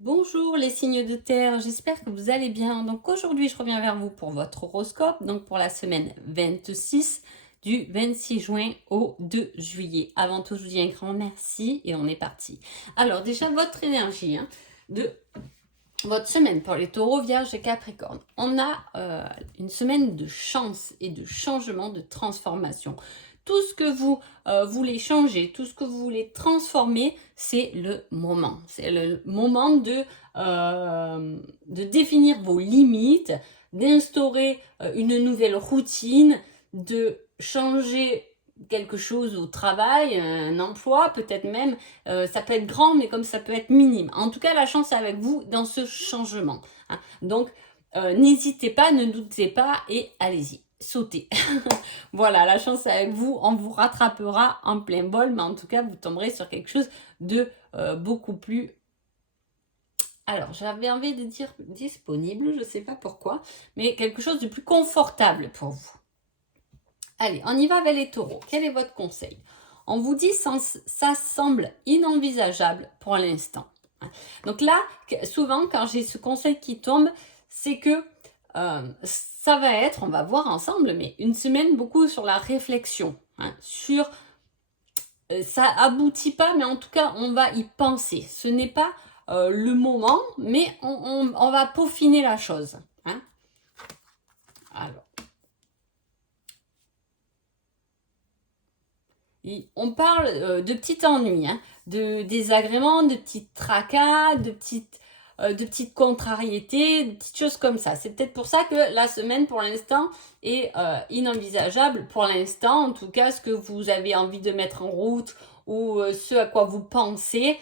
Bonjour les signes de terre, j'espère que vous allez bien. Donc aujourd'hui, je reviens vers vous pour votre horoscope, donc pour la semaine 26 du 26 juin au 2 juillet. Avant tout, je vous dis un grand merci et on est parti. Alors déjà, votre énergie de votre semaine pour les taureaux, vierges et capricornes. On a une semaine de chance et de changement, de transformation. Tout ce que vous voulez changer, tout ce que vous voulez transformer, c'est le moment. C'est le moment de définir vos limites, d'instaurer une nouvelle routine, de changer quelque chose au travail, un emploi, peut-être même, ça peut être grand, mais comme ça peut être minime. En tout cas, la chance est avec vous dans ce changement. Donc, n'hésitez pas, ne doutez pas et allez-y, sautez. Voilà, la chance est avec vous, on vous rattrapera en plein vol, mais en tout cas, vous tomberez sur quelque chose de beaucoup plus... Alors, j'avais envie de dire disponible, je ne sais pas pourquoi, mais quelque chose de plus confortable pour vous. Allez, on y va avec les taureaux. Quel est votre conseil? On vous dit ça semble inenvisageable pour l'instant. Donc là, souvent, quand j'ai ce conseil qui tombe, c'est que ça va être, on va voir ensemble, mais une semaine beaucoup sur la réflexion, sur ça aboutit pas, mais en tout cas, on va y penser. Ce n'est pas le moment, mais on va peaufiner la chose. Alors. On parle de petits ennuis, de désagréments, de petits tracas, de petites contrariétés, de petites choses comme ça. C'est peut-être pour ça que la semaine, pour l'instant, est inenvisageable. Pour l'instant, en tout cas, ce que vous avez envie de mettre en route ou ce à quoi vous pensez,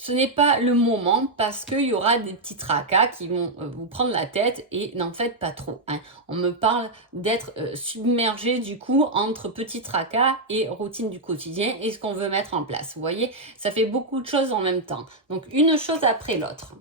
ce n'est pas le moment parce qu'il y aura des petits tracas qui vont vous prendre la tête et n'en faites pas trop. On me parle d'être submergé du coup entre petits tracas et routine du quotidien et ce qu'on veut mettre en place. Vous voyez, ça fait beaucoup de choses en même temps. Donc une chose après l'autre.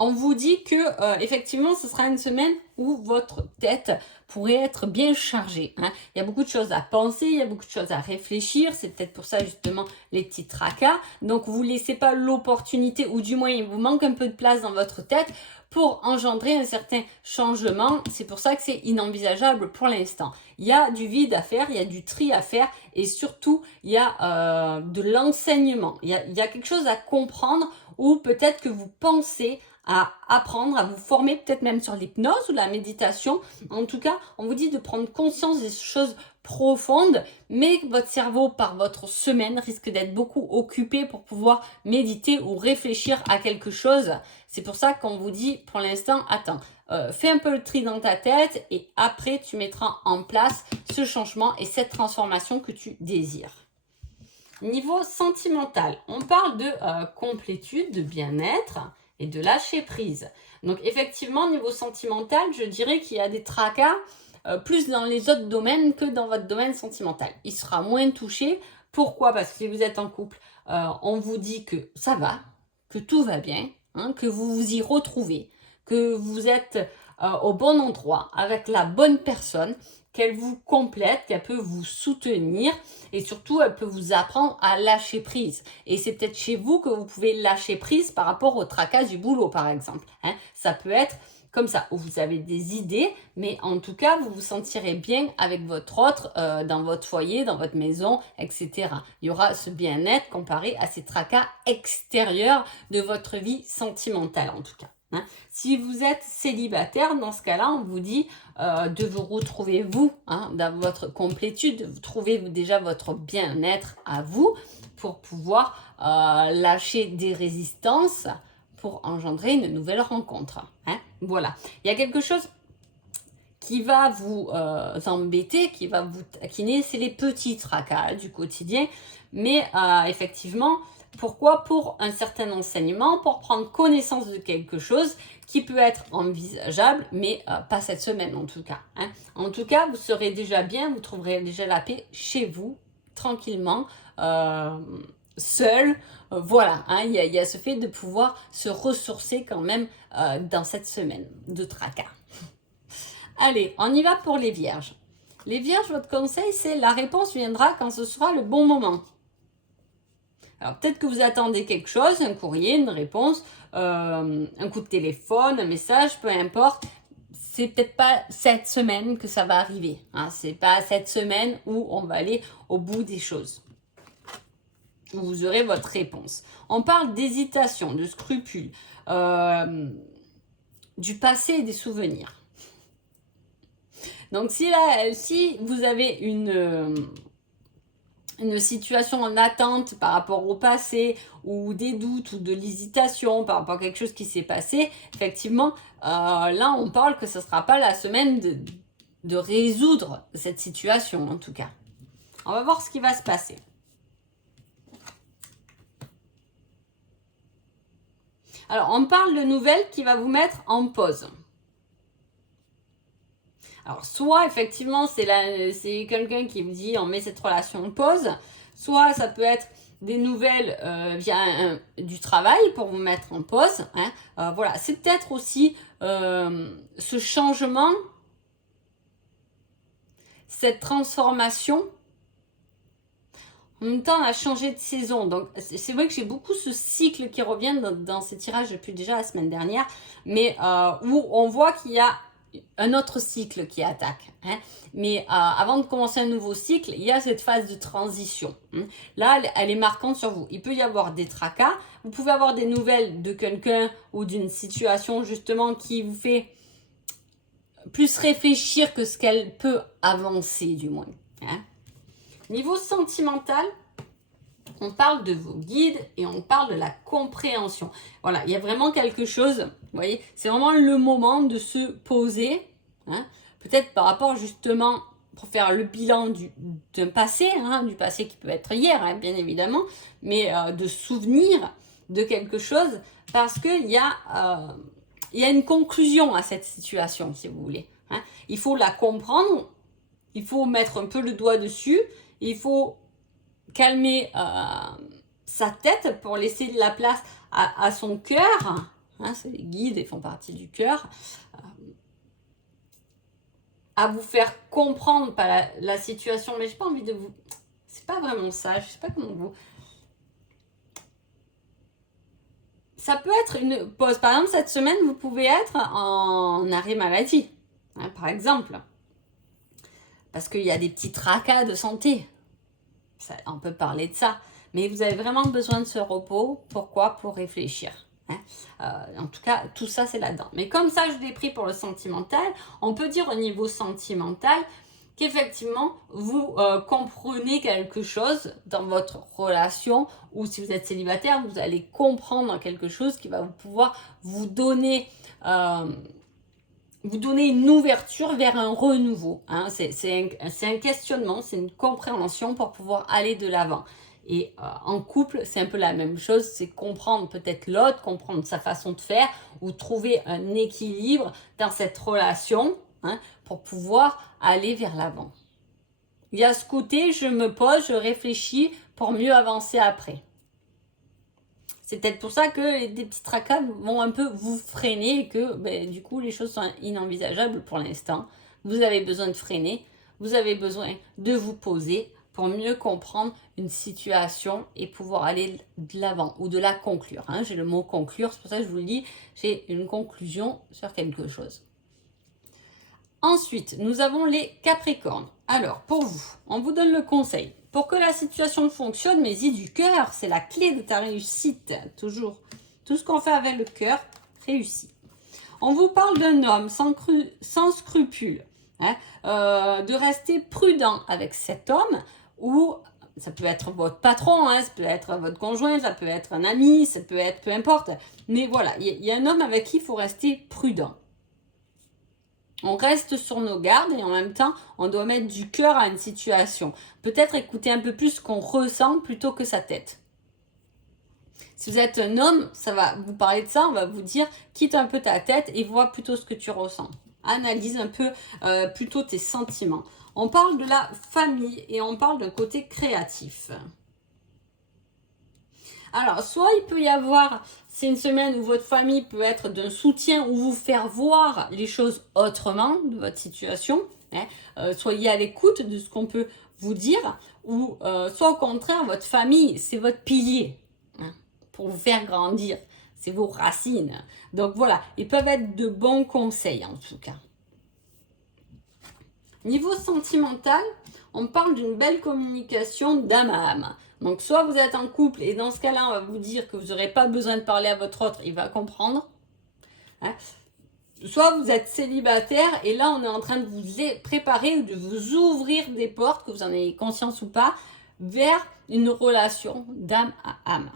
On vous dit que effectivement ce sera une semaine où votre tête pourrait être bien chargée. Il y a beaucoup de choses à penser, il y a beaucoup de choses à réfléchir. C'est peut-être pour ça justement les petits tracas. Donc vous ne laissez pas l'opportunité, ou du moins il vous manque un peu de place dans votre tête pour engendrer un certain changement. C'est pour ça que c'est inenvisageable pour l'instant. Il y a du vide à faire, il y a du tri à faire et surtout il y a de l'enseignement. Il y a quelque chose à comprendre ou peut-être que vous pensez à apprendre, à vous former peut-être même sur l'hypnose ou la méditation. En tout cas, on vous dit de prendre conscience des choses profondes, mais votre cerveau, par votre semaine, risque d'être beaucoup occupé pour pouvoir méditer ou réfléchir à quelque chose. C'est pour ça qu'on vous dit, pour l'instant, attends, fais un peu le tri dans ta tête et après, tu mettras en place ce changement et cette transformation que tu désires. Niveau sentimental, on parle de complétude, de bien-être et de lâcher prise. Donc effectivement, niveau sentimental, je dirais qu'il y a des tracas plus dans les autres domaines que dans votre domaine sentimental. Il sera moins touché. Pourquoi? Parce que si vous êtes en couple, on vous dit que ça va, que tout va bien, que vous vous y retrouvez, que vous êtes au bon endroit, avec la bonne personne, qu'elle vous complète, qu'elle peut vous soutenir et surtout, elle peut vous apprendre à lâcher prise. Et c'est peut-être chez vous que vous pouvez lâcher prise par rapport au tracas du boulot, par exemple. Ça peut être comme ça, où vous avez des idées, mais en tout cas, vous vous sentirez bien avec votre autre, dans votre foyer, dans votre maison, etc. Il y aura ce bien-être comparé à ces tracas extérieurs de votre vie sentimentale, en tout cas. Si vous êtes célibataire, dans ce cas-là, on vous dit de vous retrouver vous, dans votre complétude, de vous trouver déjà votre bien-être à vous pour pouvoir lâcher des résistances pour engendrer une nouvelle rencontre. Voilà. Il y a quelque chose qui va vous embêter, qui va vous taquiner, c'est les petits tracas du quotidien. Mais effectivement, pourquoi? Pour un certain enseignement, pour prendre connaissance de quelque chose qui peut être envisageable, mais pas cette semaine en tout cas. En tout cas, vous serez déjà bien, vous trouverez déjà la paix chez vous, tranquillement, seul. Voilà, il y a ce fait de pouvoir se ressourcer quand même dans cette semaine de tracas. Allez, on y va pour les vierges. Les vierges, votre conseil, c'est la réponse viendra quand ce sera le bon moment. Alors peut-être que vous attendez quelque chose, un courrier, une réponse, un coup de téléphone, un message, peu importe. C'est peut-être pas cette semaine que ça va arriver. Hein. C'est pas cette semaine où on va aller au bout des choses. Vous aurez votre réponse. On parle d'hésitation, de scrupule, du passé et des souvenirs. Donc si vous avez une situation en attente par rapport au passé ou des doutes ou de l'hésitation par rapport à quelque chose qui s'est passé, effectivement, là on parle que ce ne sera pas la semaine de résoudre cette situation en tout cas. On va voir ce qui va se passer. Alors, on parle de nouvelles qui va vous mettre en pause. Alors, soit effectivement, c'est quelqu'un qui me dit on met cette relation en pause, soit ça peut être des nouvelles via du travail pour vous mettre en pause. Hein. Voilà, c'est peut-être aussi ce changement, cette transformation. En même temps, on a changé de saison. Donc, c'est vrai que j'ai beaucoup ce cycle qui revient dans ces tirages depuis déjà la semaine dernière, mais où on voit qu'il y a un autre cycle qui attaque. Hein. Mais avant de commencer un nouveau cycle, il y a cette phase de transition. Hein. Là, elle est marquante sur vous. Il peut y avoir des tracas. Vous pouvez avoir des nouvelles de quelqu'un ou d'une situation justement qui vous fait plus réfléchir que ce qu'elle peut avancer du moins. Hein. Niveau sentimental, on parle de vos guides et on parle de la compréhension. Voilà, il y a vraiment quelque chose, vous voyez, c'est vraiment le moment de se poser, hein, peut-être par rapport justement, pour faire le bilan d'un passé, hein, du passé qui peut être hier, hein, bien évidemment, mais de souvenir de quelque chose, parce qu'il y a une conclusion à cette situation, si vous voulez. Hein. Il faut la comprendre, il faut mettre un peu le doigt dessus, il faut calmer sa tête pour laisser de la place à son cœur. Hein, les guides, ils font partie du cœur. À vous faire comprendre pas la situation, mais j'ai pas envie de vous... C'est pas vraiment ça, je sais pas comment vous... Ça peut être une pause. Par exemple, cette semaine, vous pouvez être en arrêt maladie, hein, par exemple. Parce qu'il y a des petits tracas de santé. Ça, on peut parler de ça. Mais vous avez vraiment besoin de ce repos. Pourquoi? Pour réfléchir. Hein. En tout cas, tout ça, c'est là-dedans. Mais comme ça, je l'ai pris pour le sentimental, on peut dire au niveau sentimental qu'effectivement, vous comprenez quelque chose dans votre relation, ou si vous êtes célibataire, vous allez comprendre quelque chose qui va pouvoir vous donner une ouverture vers un renouveau. Hein. C'est un questionnement, c'est une compréhension pour pouvoir aller de l'avant. Et en couple, c'est un peu la même chose, c'est comprendre peut-être l'autre, comprendre sa façon de faire, ou trouver un équilibre dans cette relation, hein, pour pouvoir aller vers l'avant. Il y a ce côté, je me pose, je réfléchis pour mieux avancer après. C'est peut-être pour ça que des petits tracas vont un peu vous freiner et que du coup les choses sont inenvisageables pour l'instant. Vous avez besoin de freiner, vous avez besoin de vous poser pour mieux comprendre une situation et pouvoir aller de l'avant ou de la conclure. Hein. J'ai le mot conclure, c'est pour ça que je vous le dis, j'ai une conclusion sur quelque chose. Ensuite, nous avons les Capricornes. Alors, pour vous, on vous donne le conseil. Pour que la situation fonctionne, mets-y du cœur. C'est la clé de ta réussite. Toujours. Tout ce qu'on fait avec le cœur réussit. On vous parle d'un homme sans scrupules. Hein, de rester prudent avec cet homme, ou ça peut être votre patron, hein, ça peut être votre conjoint, ça peut être un ami, ça peut être peu importe. Mais voilà, il y a un homme avec qui il faut rester prudent. On reste sur nos gardes et en même temps, on doit mettre du cœur à une situation. Peut-être écouter un peu plus ce qu'on ressent plutôt que sa tête. Si vous êtes un homme, ça va vous parler de ça, on va vous dire quitte un peu ta tête et vois plutôt ce que tu ressens. Analyse un peu plutôt tes sentiments. On parle de la famille et on parle d'un côté créatif. Alors, soit il peut y avoir, c'est une semaine où votre famille peut être d'un soutien ou vous faire voir les choses autrement de votre situation. Soyez à l'écoute de ce qu'on peut vous dire, ou soit au contraire, votre famille, c'est votre pilier, pour vous faire grandir. C'est vos racines. Donc voilà, ils peuvent être de bons conseils en tout cas. Niveau sentimental, on parle d'une belle communication d'âme à âme. Donc soit vous êtes en couple et dans ce cas-là, on va vous dire que vous n'aurez pas besoin de parler à votre autre, il va comprendre. Soit vous êtes célibataire et là, on est en train de vous préparer ou de vous ouvrir des portes, que vous en ayez conscience ou pas, vers une relation d'âme à âme.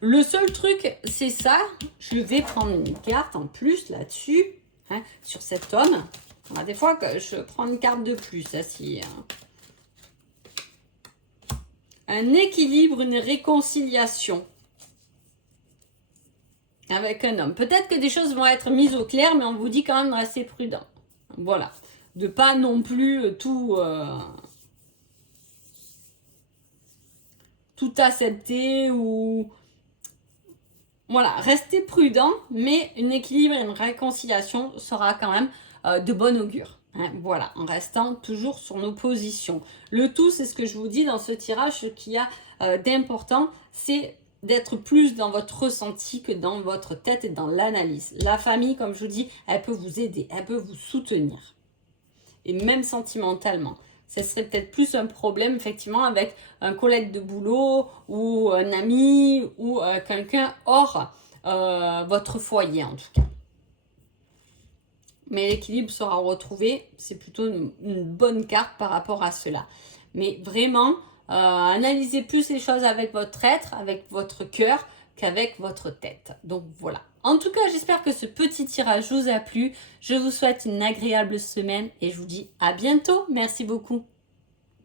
Le seul truc, c'est ça. Je vais prendre une carte en plus là-dessus, sur cet homme. Des fois, je prends une carte de plus. Un équilibre, une réconciliation avec un homme. Peut-être que des choses vont être mises au clair, mais on vous dit quand même de rester prudent. Voilà. De pas non plus tout accepter ou... Voilà, restez prudent, mais un équilibre et une réconciliation sera quand même de bon augure. Voilà, en restant toujours sur nos positions. Le tout, c'est ce que je vous dis dans ce tirage, ce qu'il y a d'important, c'est d'être plus dans votre ressenti que dans votre tête et dans l'analyse. La famille, comme je vous dis, elle peut vous aider, elle peut vous soutenir. Et même sentimentalement. Ce serait peut-être plus un problème, effectivement, avec un collègue de boulot ou un ami ou quelqu'un hors votre foyer, en tout cas. Mais l'équilibre sera retrouvé. C'est plutôt une bonne carte par rapport à cela. Mais vraiment, analysez plus les choses avec votre être, avec votre cœur, qu'avec votre tête. Donc voilà. En tout cas, j'espère que ce petit tirage vous a plu. Je vous souhaite une agréable semaine et je vous dis à bientôt. Merci beaucoup.